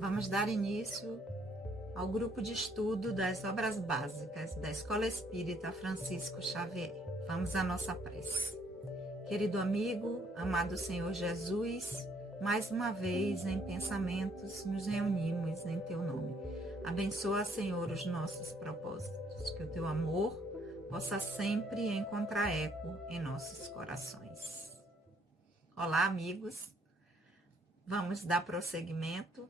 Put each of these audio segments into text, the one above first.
Vamos dar início ao grupo de estudo das obras básicas da Escola Espírita Francisco Xavier. Vamos à nossa prece. Querido amigo, amado Senhor Jesus, mais uma vez em pensamentos nos reunimos em Teu nome. Abençoa, Senhor, os nossos propósitos, que o Teu amor possa sempre encontrar eco em nossos corações. Olá, amigos. Vamos dar prosseguimento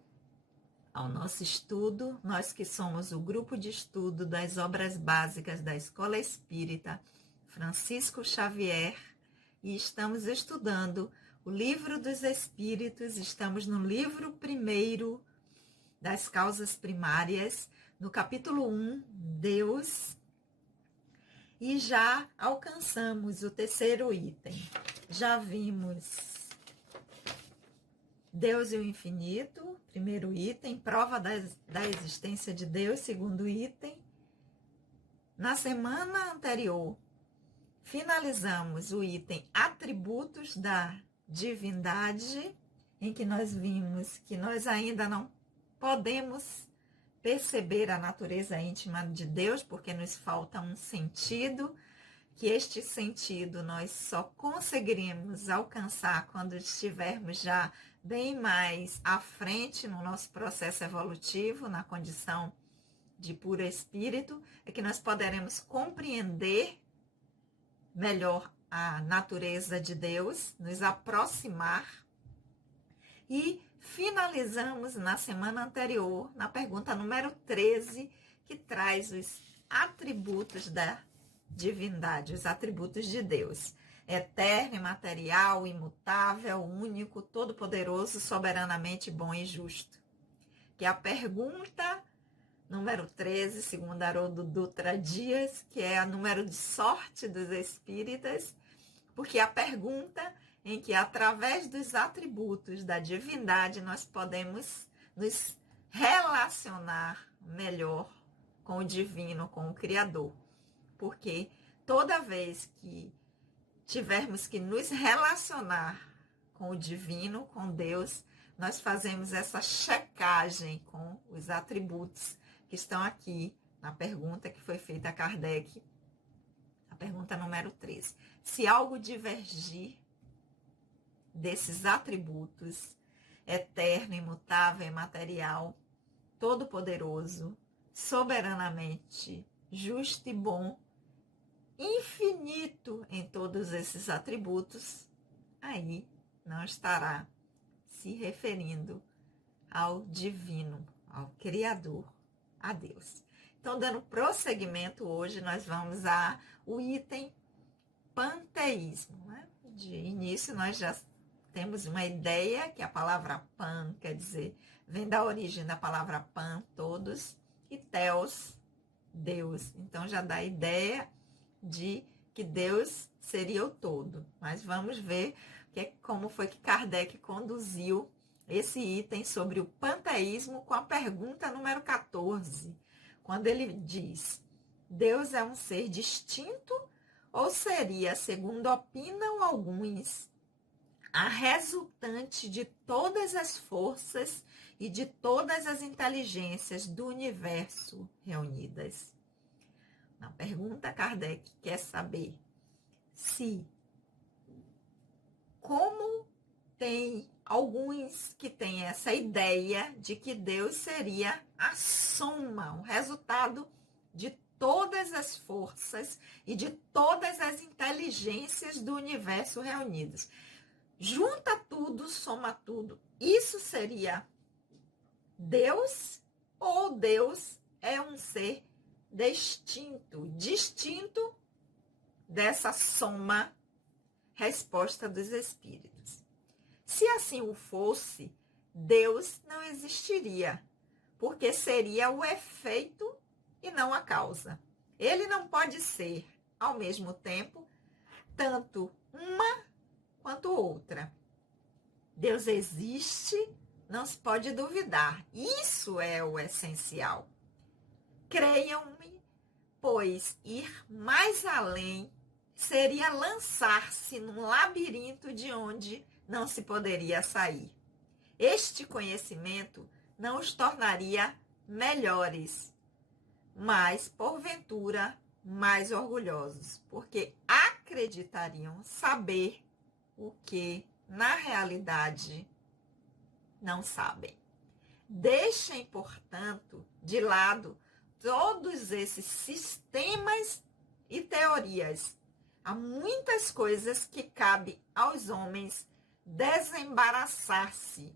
ao nosso estudo, nós que somos o grupo de estudo das obras básicas da Escola Espírita Francisco Xavier e estamos estudando o Livro dos Espíritos, estamos no livro 1 das causas primárias, no capítulo 1, Deus, e já alcançamos o terceiro item. Já vimos Deus e o infinito, primeiro item, prova da existência de Deus, segundo item. Na semana anterior, finalizamos o item atributos da divindade, em que nós vimos que nós ainda não podemos perceber a natureza íntima de Deus, porque nos falta um sentido, que este sentido nós só conseguiremos alcançar quando estivermos já bem mais à frente no nosso processo evolutivo, na condição de puro espírito, é que nós poderemos compreender melhor a natureza de Deus, nos aproximar. E finalizamos na semana anterior, na pergunta número 13, que traz os atributos da divindade, os atributos de Deus. Eterno, imaterial, imutável, único, todo-poderoso, soberanamente bom e justo. Que é a pergunta número 13, segundo Haroldo Dutra Dias, que é a número de sorte dos espíritas, porque é a pergunta em que, através dos atributos da divindade, nós podemos nos relacionar melhor com o divino, com o Criador. Porque toda vez que tivermos que nos relacionar com o divino, com Deus, nós fazemos essa checagem com os atributos que estão aqui na pergunta que foi feita a Kardec, a pergunta número 13. Se algo divergir desses atributos, eterno, imutável, imaterial, todo-poderoso, soberanamente justo e bom, infinito em todos esses atributos, aí não estará se referindo ao divino, ao Criador, a Deus. Então, dando prosseguimento, hoje nós vamos ao item panteísmo. Né? De início, nós já temos uma ideia que a palavra pan quer dizer, vem da origem da palavra pan, todos, e theos, Deus. Então, já dá a ideia de que Deus seria o todo. Mas vamos ver como foi que Kardec conduziu esse item sobre o panteísmo com a pergunta número 14, quando ele diz: Deus é um ser distinto ou seria, segundo opinam alguns, a resultante de todas as forças e de todas as inteligências do universo reunidas? Na pergunta, Kardec quer saber se, como tem alguns que têm essa ideia de que Deus seria a soma, o resultado de todas as forças e de todas as inteligências do universo reunidas. Junta tudo, soma tudo. Isso seria Deus, ou Deus é um ser distinto dessa soma? Resposta dos espíritos. Se assim o fosse, Deus não existiria, porque seria o efeito e não a causa. Ele não pode ser, ao mesmo tempo, tanto uma quanto outra. Deus existe, não se pode duvidar. Isso é o essencial. Creiam-me, pois ir mais além seria lançar-se num labirinto de onde não se poderia sair. Este conhecimento não os tornaria melhores, mas, porventura, mais orgulhosos, porque acreditariam saber o que, na realidade, não sabem. Deixem, portanto, de lado todos esses sistemas e teorias. Há muitas coisas que cabe aos homens desembaraçar-se.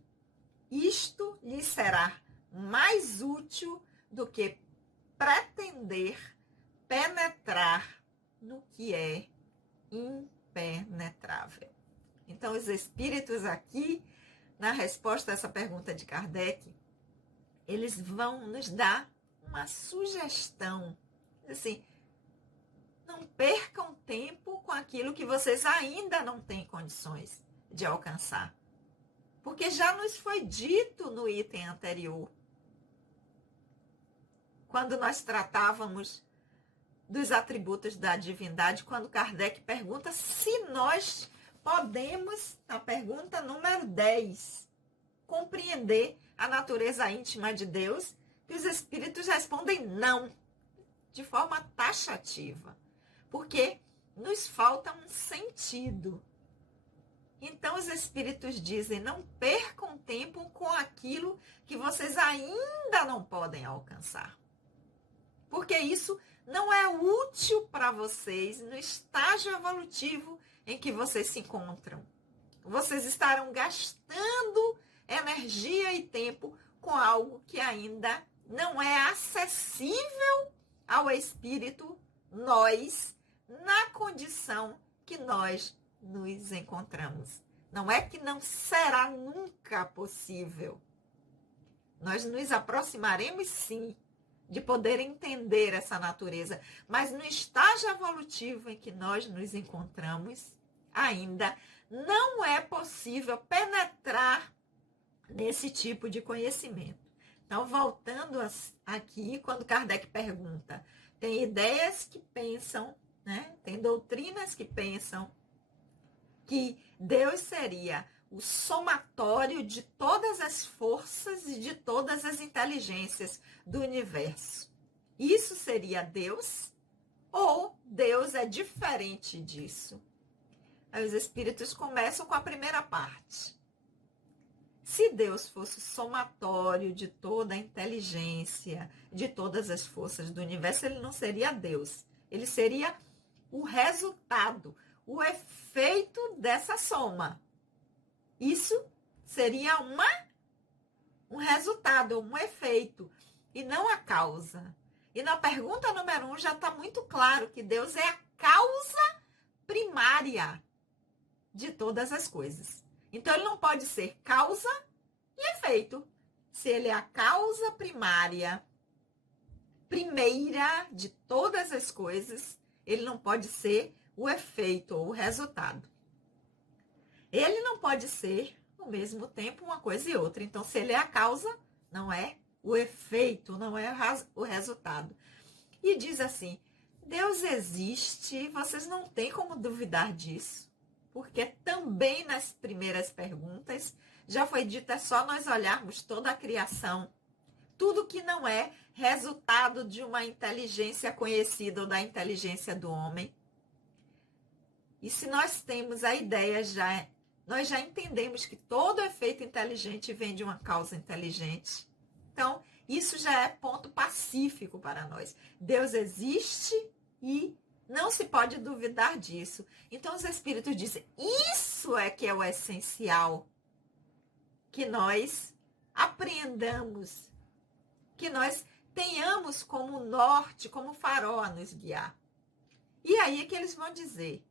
Isto lhes será mais útil do que pretender penetrar no que é impenetrável. Então, os espíritos aqui, na resposta a essa pergunta de Kardec, eles vão nos dar uma sugestão. Assim, não percam tempo com aquilo que vocês ainda não têm condições de alcançar. Porque já nos foi dito no item anterior, quando nós tratávamos dos atributos da divindade, quando Kardec pergunta se nós podemos, na pergunta número 10, compreender a natureza íntima de Deus, e os espíritos respondem não, de forma taxativa, porque nos falta um sentido. Então os espíritos dizem, não percam tempo com aquilo que vocês ainda não podem alcançar, porque isso não é útil para vocês no estágio evolutivo em que vocês se encontram. Vocês estarão gastando energia e tempo com algo que ainda não é acessível ao espírito, nós, na condição que nós nos encontramos. Não é que não será nunca possível. Nós nos aproximaremos, sim, de poder entender essa natureza, mas no estágio evolutivo em que nós nos encontramos, ainda não é possível penetrar nesse tipo de conhecimento. Então, voltando aqui, quando Kardec pergunta, tem ideias que pensam, né? Tem doutrinas que pensam que Deus seria o somatório de todas as forças e de todas as inteligências do universo. Isso seria Deus? Ou Deus é diferente disso? Aí os espíritos começam com a primeira parte. Se Deus fosse o somatório de toda a inteligência, de todas as forças do universo, ele não seria Deus. Ele seria o resultado, o efeito dessa soma. Isso seria um resultado, um efeito, e não a causa. E na pergunta número 1 já está muito claro que Deus é a causa primária de todas as coisas. Então, ele não pode ser causa e efeito. Se ele é a causa primária, primeira de todas as coisas, ele não pode ser o efeito ou o resultado. Ele não pode ser, ao mesmo tempo, uma coisa e outra. Então, se ele é a causa, não é o efeito, não é o resultado. E diz assim, Deus existe, vocês não têm como duvidar disso. Porque também nas primeiras perguntas já foi dito, é só nós olharmos toda a criação. Tudo que não é resultado de uma inteligência conhecida ou da inteligência do homem. E se nós temos a ideia nós já entendemos que todo efeito inteligente vem de uma causa inteligente. Então, isso já é ponto pacífico para nós. Deus existe e não se pode duvidar disso. Então, os espíritos dizem, isso é que é o essencial. Que nós apreendamos, que nós tenhamos como norte, como farol a nos guiar. E aí é que eles vão dizer,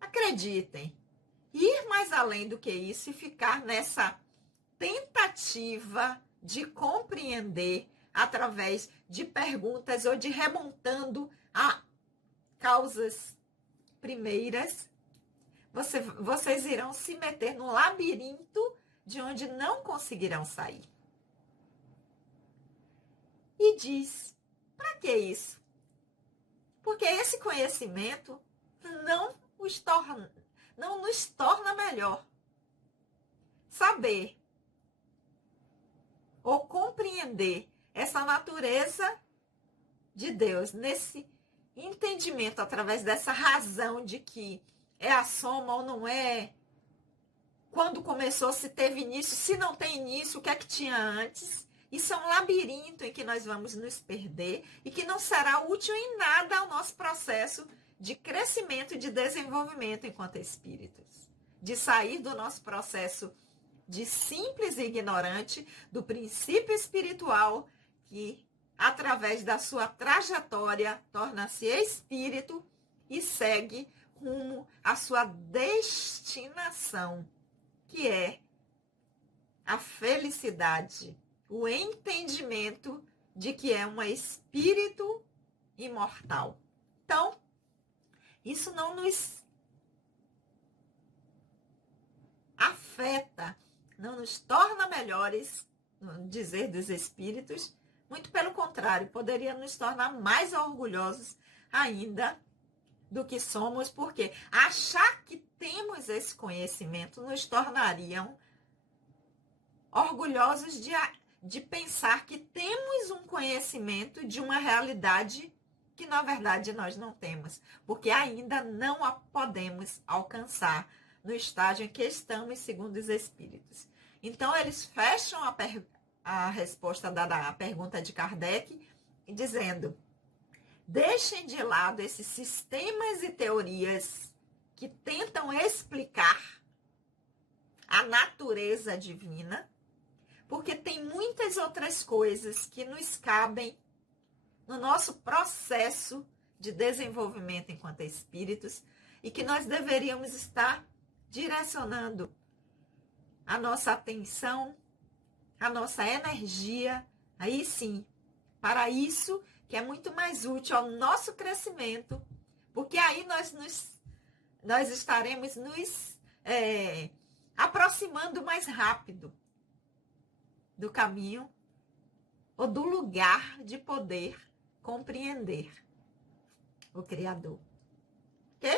acreditem, ir mais além do que isso e ficar nessa tentativa de compreender através de perguntas ou de remontando a causas primeiras, vocês irão se meter num labirinto de onde não conseguirão sair. E diz, para que isso? Porque esse conhecimento não nos torna melhor. Saber ou compreender essa natureza de Deus, nesse entendimento, através dessa razão de que é a soma ou não é, quando começou, se teve início, se não tem início, o que é que tinha antes. Isso é um labirinto em que nós vamos nos perder e que não será útil em nada ao nosso processo de crescimento e de desenvolvimento enquanto espíritos. De sair do nosso processo de simples e ignorante, do princípio espiritual que, através da sua trajetória, torna-se espírito e segue rumo à sua destinação, que é a felicidade, o entendimento de que é um espírito imortal. Então, isso não nos afeta, não nos torna melhores, no dizer dos espíritos, muito pelo contrário, poderia nos tornar mais orgulhosos ainda do que somos, porque achar que temos esse conhecimento nos tornariam orgulhosos de pensar que temos um conhecimento de uma realidade que, na verdade, nós não temos, porque ainda não a podemos alcançar no estágio em que estamos, segundo os espíritos. Então, eles fecham a resposta dada à pergunta de Kardec, dizendo: deixem de lado esses sistemas e teorias que tentam explicar a natureza divina, porque tem muitas outras coisas que nos cabem no nosso processo de desenvolvimento enquanto espíritos e que nós deveríamos estar direcionando a nossa atenção, a nossa energia, aí sim, para isso que é muito mais útil ao nosso crescimento, porque aí nós estaremos nos aproximando mais rápido do caminho ou do lugar de poder compreender o Criador. Ok?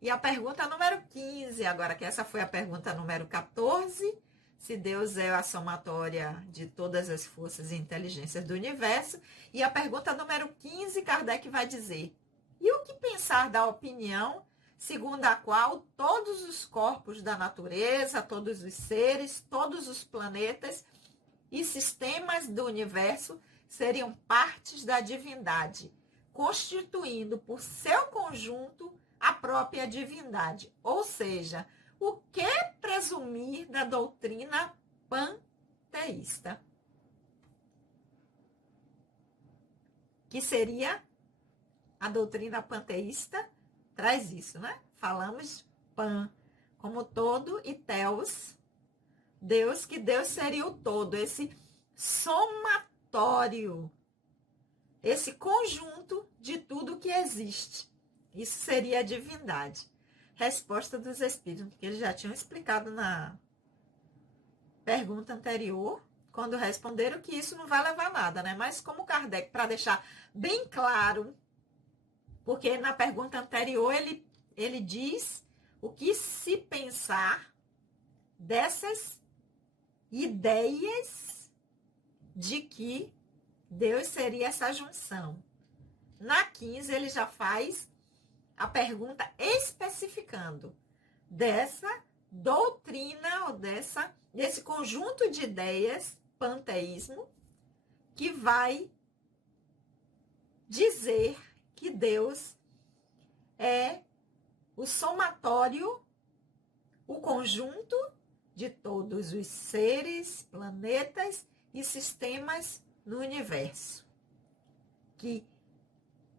E a pergunta número 15, agora que essa foi a pergunta número 14, se Deus é a somatória de todas as forças e inteligências do universo. E a pergunta número 15, Kardec vai dizer: e o que pensar da opinião segundo a qual todos os corpos da natureza, todos os seres, todos os planetas e sistemas do universo seriam partes da divindade, constituindo por seu conjunto a própria divindade? Ou seja, o que presumir da doutrina panteísta? Que seria a doutrina panteísta, traz isso, né? Falamos pan como todo e teos, Deus, que Deus seria o todo, esse somatório, esse conjunto de tudo que existe. Isso seria a divindade. Resposta dos espíritos, porque eles já tinham explicado na pergunta anterior, quando responderam que isso não vai levar a nada, né? Mas como Kardec, para deixar bem claro, porque na pergunta anterior ele diz o que se pensar dessas ideias de que Deus seria essa junção. Na 15, ele já faz a pergunta especificando dessa doutrina ou desse conjunto de ideias, panteísmo, que vai dizer que Deus é o somatório, o conjunto de todos os seres, planetas e sistemas no universo. Que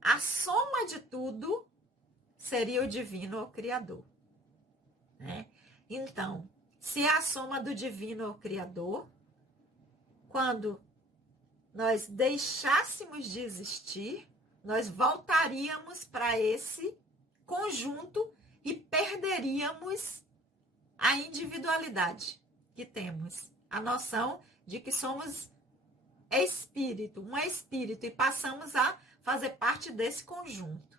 a soma de tudo seria o divino ou criador, né? Então, se é a soma do divino ou criador, quando nós deixássemos de existir, nós voltaríamos para esse conjunto e perderíamos a individualidade que temos, a noção de que somos espírito, um espírito, e passamos a fazer parte desse conjunto.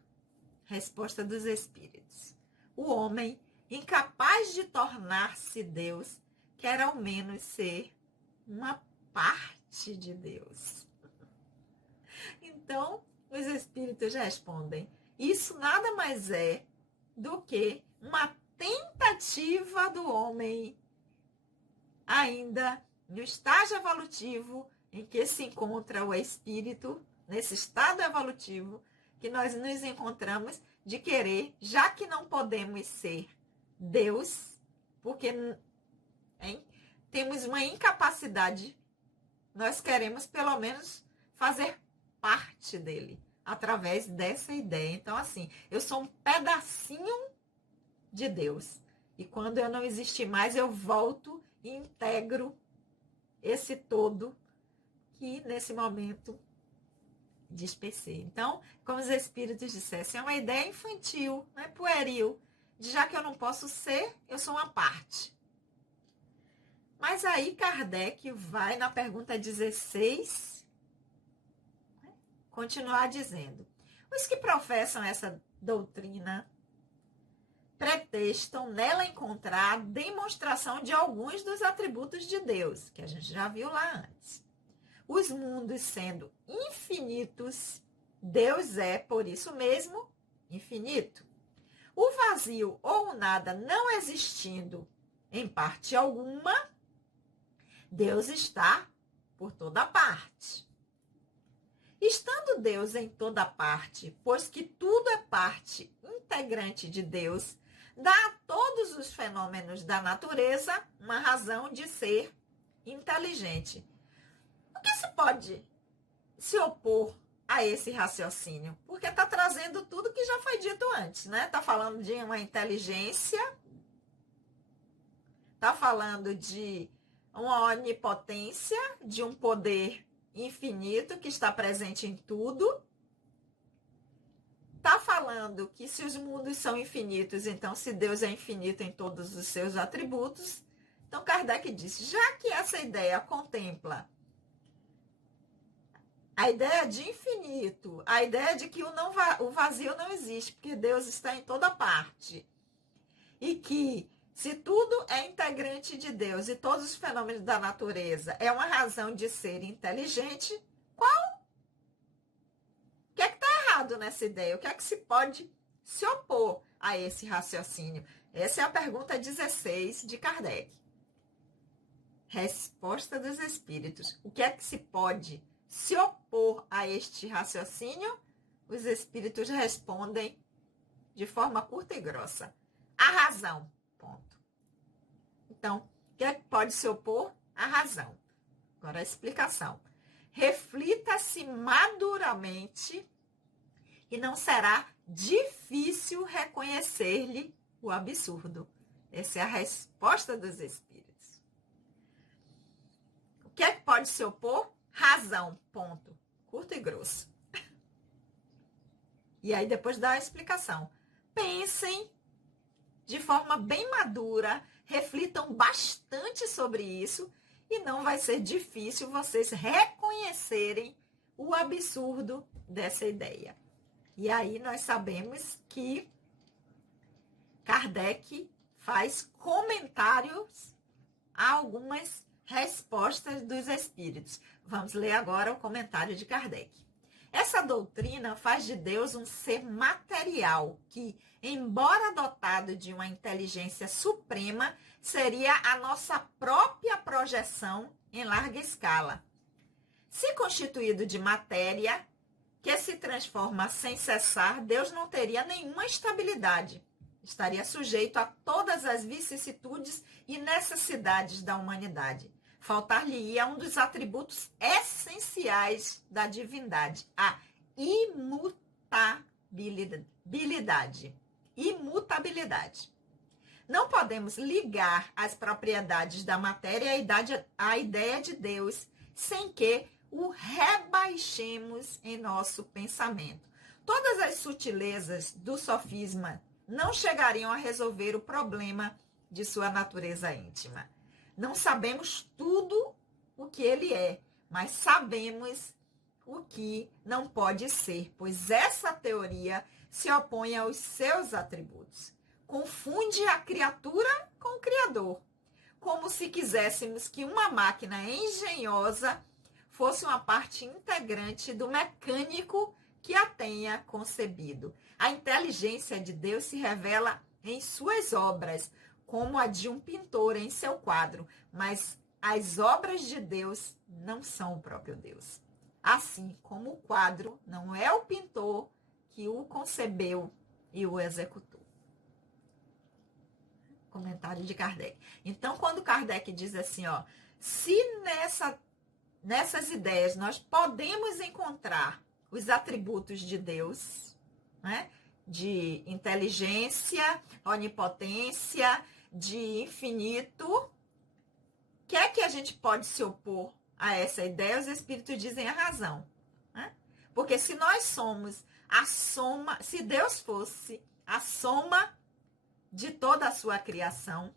Resposta dos espíritos: o homem, incapaz de tornar-se Deus, quer ao menos ser uma parte parte de Deus. Então, os espíritos respondem: isso nada mais é do que uma tentativa do homem, ainda no estágio evolutivo em que se encontra o espírito, nesse estado evolutivo que nós nos encontramos, de querer, já que não podemos ser Deus, porque temos uma incapacidade, nós queremos pelo menos fazer parte dele, através dessa ideia. Então, assim, eu sou um pedacinho de Deus. E quando eu não existir mais, eu volto e integro esse todo que, nesse momento, dispersei. Então, como os espíritos dissessem, é uma ideia infantil, não é pueril, de já que eu não posso ser, eu sou uma parte. Mas aí Kardec vai na pergunta 16, continuar dizendo: os que professam essa doutrina pretextam nela encontrar a demonstração de alguns dos atributos de Deus, que a gente já viu lá antes. Os mundos sendo infinitos, Deus é, por isso mesmo, infinito. O vazio ou o nada não existindo em parte alguma, Deus está por toda parte. Estando Deus em toda parte, pois que tudo é parte integrante de Deus, dá a todos os fenômenos da natureza uma razão de ser inteligente. O que se pode se opor a esse raciocínio? Porque está trazendo tudo que já foi dito antes, né? Está falando de uma inteligência, está falando de uma onipotência, de um poder infinito que está presente em tudo. Está falando que se os mundos são infinitos, então se Deus é infinito em todos os seus atributos, então Kardec disse, já que essa ideia contempla a ideia de infinito, a ideia de que o vazio não existe, porque Deus está em toda parte, e que se tudo é integrante de Deus e todos os fenômenos da natureza é uma razão de ser inteligente, qual? O que é que está errado nessa ideia? O que é que se pode se opor a esse raciocínio? Essa é a pergunta 16 de Kardec. Resposta dos espíritos. O que é que se pode se opor a este raciocínio? Os espíritos respondem de forma curta e grossa: a razão. Ponto. Então, o que é que pode se opor? A razão. Agora a explicação. Reflita-se maduramente e não será difícil reconhecer-lhe o absurdo. Essa é a resposta dos espíritos. O que é que pode se opor? Razão. Ponto. Curto e grosso. E aí depois dá a explicação. Pensem de forma bem madura, reflitam bastante sobre isso e não vai ser difícil vocês reconhecerem o absurdo dessa ideia. E aí nós sabemos que Kardec faz comentários a algumas respostas dos espíritos. Vamos ler agora o comentário de Kardec. Essa doutrina faz de Deus um ser material que, embora dotado de uma inteligência suprema, seria a nossa própria projeção em larga escala. Se constituído de matéria que se transforma sem cessar, Deus não teria nenhuma estabilidade. Estaria sujeito a todas as vicissitudes e necessidades da humanidade. Faltar-lhe-ia um dos atributos essenciais da divindade, a imutabilidade. Não podemos ligar as propriedades da matéria à ideia de Deus sem que o rebaixemos em nosso pensamento. Todas as sutilezas do sofisma não chegariam a resolver o problema de sua natureza íntima. Não sabemos tudo o que ele é, mas sabemos o que não pode ser, pois essa teoria se opõe aos seus atributos. Confunde a criatura com o Criador, como se quiséssemos que uma máquina engenhosa fosse uma parte integrante do mecânico que a tenha concebido. A inteligência de Deus se revela em suas obras, como a de um pintor em seu quadro, mas as obras de Deus não são o próprio Deus. Assim como o quadro não é o pintor que o concebeu e o executou. Comentário de Kardec. Então, quando Kardec diz assim, ó, se nessas ideias nós podemos encontrar os atributos de Deus, né? De inteligência, onipotência, de infinito, o que é que a gente pode se opor a essa ideia? Os espíritos dizem a razão, né? Porque se nós somos a soma, se Deus fosse a soma de toda a sua criação,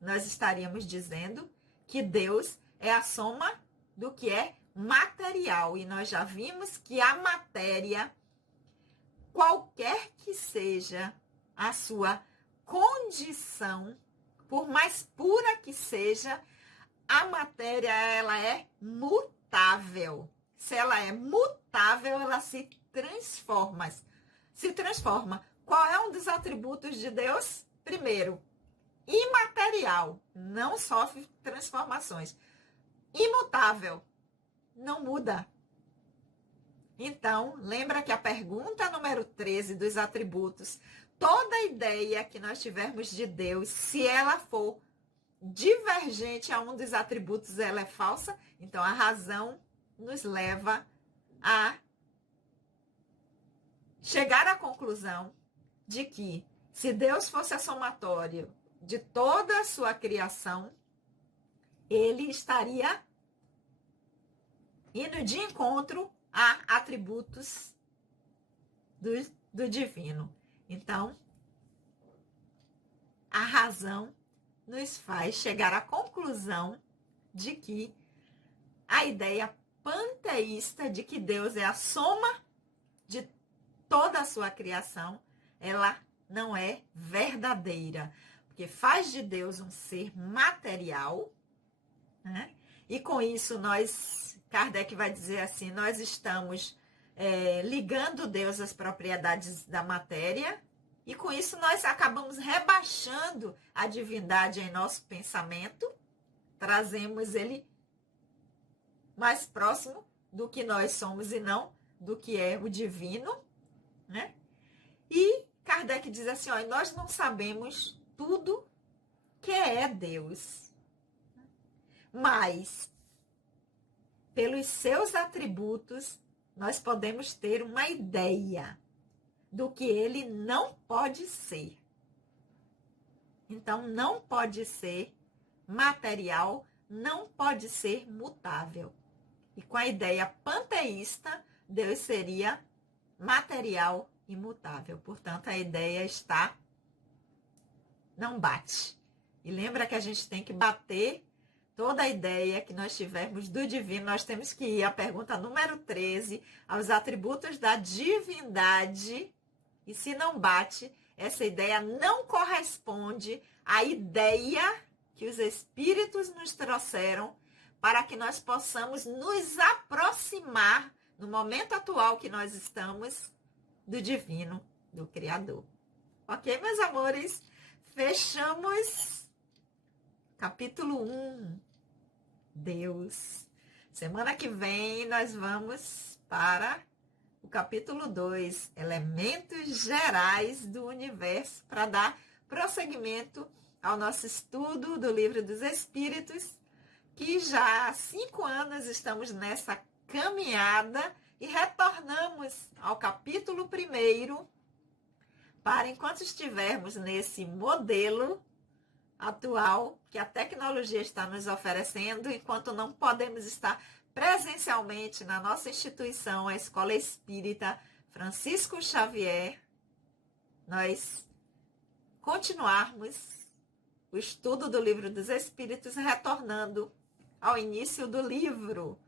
nós estaríamos dizendo que Deus é a soma do que é material. E nós já vimos que a matéria, qualquer que seja a sua condição, por mais pura que seja, a matéria, ela é mutável. Se ela é mutável, ela se transforma. Qual é um dos atributos de Deus? Primeiro, imaterial, não sofre transformações. Imutável, não muda. Então, lembra que a pergunta número 13 dos atributos, toda ideia que nós tivermos de Deus, se ela for divergente a um dos atributos, ela é falsa. Então, a razão nos leva a chegar à conclusão de que, se Deus fosse a somatório de toda a sua criação, ele estaria indo de encontro a atributos do divino. Então, a razão nos faz chegar à conclusão de que a ideia panteísta de que Deus é a soma de toda a sua criação, ela não é verdadeira, porque faz de Deus um ser material, né? E com isso Kardec vai dizer assim, nós estamos ligando Deus às propriedades da matéria, e com isso nós acabamos rebaixando a divindade em nosso pensamento, trazemos ele mais próximo do que nós somos e não do que é o divino, né? E Kardec diz assim, ó, nós não sabemos tudo que é Deus, mas pelos seus atributos nós podemos ter uma ideia do que ele não pode ser. Então, não pode ser material, não pode ser mutável. E com a ideia panteísta, Deus seria material imutável. Portanto, a ideia não bate. E lembra que a gente tem que bater toda a ideia que nós tivermos do divino. Nós temos que ir à pergunta número 13, aos atributos da divindade. E se não bate, essa ideia não corresponde à ideia que os espíritos nos trouxeram para que nós possamos nos aproximar, no momento atual que nós estamos, do divino, do Criador. Ok, meus amores? Fechamos capítulo 1. Deus. Semana que vem nós vamos para o capítulo 2, Elementos Gerais do Universo, para dar prosseguimento ao nosso estudo do Livro dos Espíritos, que já há 5 anos estamos nessa caminhada e retornamos ao capítulo 1 para, enquanto estivermos nesse modelo atual que a tecnologia está nos oferecendo, enquanto não podemos estar presencialmente na nossa instituição, a Escola Espírita Francisco Xavier, nós continuarmos o estudo do Livro dos Espíritos, retornando ao início do livro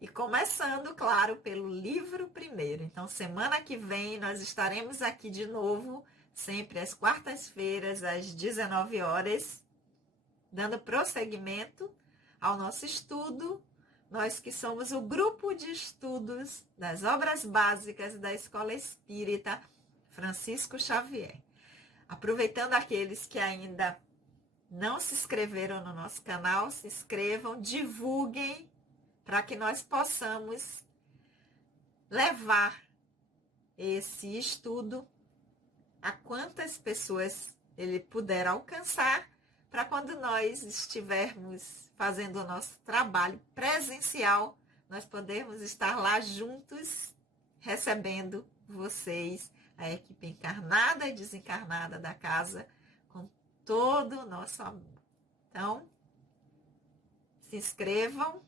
e começando, claro, pelo livro primeiro. Então, semana que vem nós estaremos aqui de novo, sempre às quartas-feiras, às 19 horas, dando prosseguimento ao nosso estudo, nós que somos o grupo de estudos das obras básicas da Escola Espírita Francisco Xavier. Aproveitando aqueles que ainda não se inscreveram no nosso canal, se inscrevam, divulguem, para que nós possamos levar esse estudo a quantas pessoas ele puder alcançar, para quando nós estivermos fazendo o nosso trabalho presencial, nós podermos estar lá juntos, recebendo vocês, a equipe encarnada e desencarnada da casa, com todo o nosso amor. Então, se inscrevam,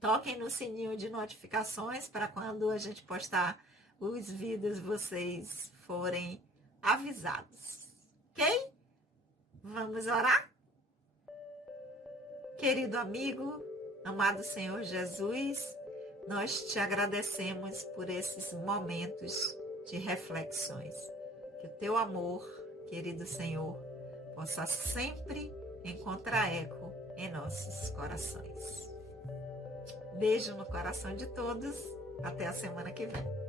toquem no sininho de notificações para quando a gente postar os vídeos vocês forem avisados. Ok? Vamos orar? Querido amigo, amado Senhor Jesus, nós te agradecemos por esses momentos de reflexões. Que o teu amor, querido Senhor, possa sempre encontrar eco em nossos corações. Beijo no coração de todos. Até a semana que vem.